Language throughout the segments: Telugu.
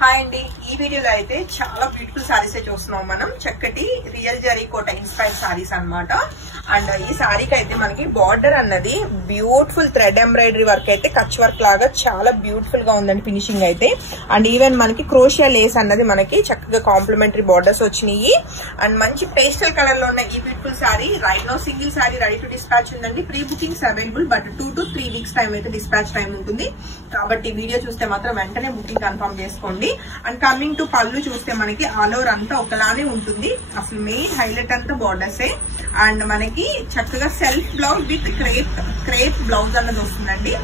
హాయ్ అండి, ఈ వీడియోలో అయితే చాలా బ్యూటిఫుల్ సారీస్ చూస్తున్నాం మనం. చక్కటి రియల్ జరీ కోట ఇన్స్పైర్డ్ సారీస్ అన్నమాట. అండ్ ఈ సారీకి అయితే మనకి బార్డర్ అన్నది బ్యూటిఫుల్ థ్రెడ్ ఎంబ్రాయిడరీ వర్క్ అయితే కచ్ వర్క్ లాగా చాలా బ్యూటిఫుల్ గా ఉందండి ఫినిషింగ్ అయితే. అండ్ ఈవెన్ మనకి క్రోషియా లేస్ అన్నది మనకి చక్కగా కాంప్లిమెంటరీ బార్డర్స్ వచ్చినాయి. అండ్ మంచి పేస్టల్ కలర్ లో ఉన్న ఈ beautiful sari right now single sari ready to dispatch ఉందండి. Pre bookings available, but 2 to 3 weeks time అయితే డిస్పాచ్ టైం ఉంటుంది. కాబట్టి వీడియో చూస్తే మాత్రం వెంటనే బుకింగ్ కన్ఫర్మ్ చేసుకోండి. అండ్ కమింగ్ టు పళ్ళు చూస్తే మనకి ఆల్ ఓవర్ అంతా ఒకలానే ఉంటుంది. అసలు మెయిన్ హైలైట్ అంతా బార్డర్సే. అండ్ మనకి చక్కగా self blouse with crepe blouse అన్నది వస్తుందండి.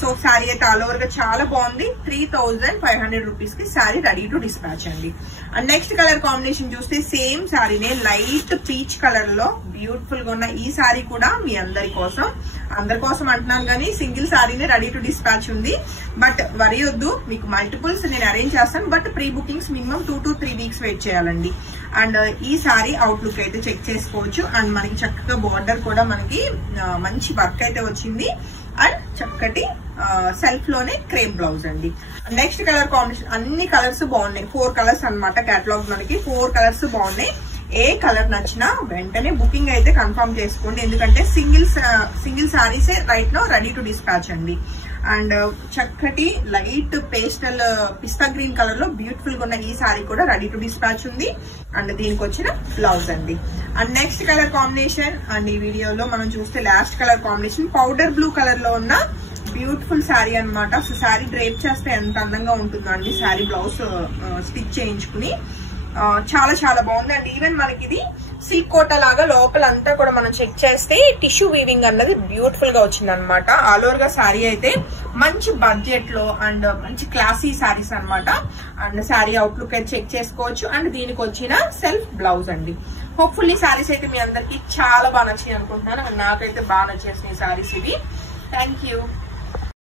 సో శారీ అయితే ఆల్ ఓవర్ గా చాలా బాగుంది. 3500 రూపీస్ కి శారీ రెడీ టు డిస్పాచ్ అండి. అండ్ నెక్స్ట్ కలర్ కాంబినేషన్ చూస్తే సేమ్ శారీనే లైట్ పీచ్ కలర్ లో బ్యూటిఫుల్ గా ఉన్న ఈ శారీ కూడా మీ అందరి కోసం అంటున్నాను కానీ సింగిల్ శారీనే రెడీ టు డిస్పాచ్ ఉంది. బట్ వరి వద్దు, మీకు మల్టిపుల్స్ నేను అరేంజ్ చేస్తాను. But pre bookings minimum 2 to 3 weeks wait చేయాలండి. అండ్ ఈ శారీ అవుట్లుక్ అయితే చెక్ చేసుకోవచ్చు. అండ్ మనకి చక్కగా బార్డర్ కూడా మనకి మంచి వర్క్ అయితే వచ్చింది. అండ్ చక్కటి సెల్ఫ్ లోనే క్రేప్ బ్లౌజ్ అండి. నెక్స్ట్ కలర్ కాంబినేషన్ అన్ని కలర్స్ బాగున్నాయి. 4 కలర్స్ అన్నమాట కేటలాగ్ మనకి. 4 కలర్స్ బాగున్నాయి. ఏ కలర్ నచ్చినా వెంటనే బుకింగ్ అయితే కన్ఫర్మ్ చేసుకోండి. ఎందుకంటే సింగిల్ సారీసే right now ready to dispatch అండి. అండ్ చక్కటి లైట్ పేస్టల్ పిస్తా గ్రీన్ కలర్ లో బ్యూటిఫుల్ గా ఉన్న ఈ సారీ కూడా రెడీ టు డిస్పాచ్ ఉంది. అండ్ దీనికి వచ్చిన బ్లౌజ్ అండి. And next colour combination and ఈ వీడియోలో మనం చూస్తే last colour combination powder blue colour లో ఉన్న బ్యూటిఫుల్ శారీ అనమాట. సో శారీ డ్రేప్ చేస్తే ఎంత అందంగా ఉంటుందో అండి. శారీ బ్లౌజ్ స్టిచ్ చేయించుకుని చాలా చాలా బాగుంది. అండ్ ఈవెన్ మనకి ఇది సిల్క్ కోట లాగా లోపలంతా కూడా మనం చెక్ చేస్తే టిష్యూ వీవింగ్ అన్నది బ్యూటిఫుల్ గా వచ్చింది అనమాట. ఆల్ ఓవర్ గా శారీ అయితే మంచి బడ్జెట్ లో అండ్ మంచి క్లాసీ శారీస్ అనమాట. అండ్ శారీ అవుట్లుక్ అయితే చెక్ చేసుకోవచ్చు. అండ్ దీనికి వచ్చిన సెల్ఫ్ బ్లౌజ్ అండి. హోప్ఫుల్లీ శారీస్ అయితే మీ అందరికి చాలా బాగా నచ్చాయి అనుకుంటున్నాను. అండ్ నాకైతే బాగా నచ్చేసినాయి శారీస్ ఇవి. Thank you.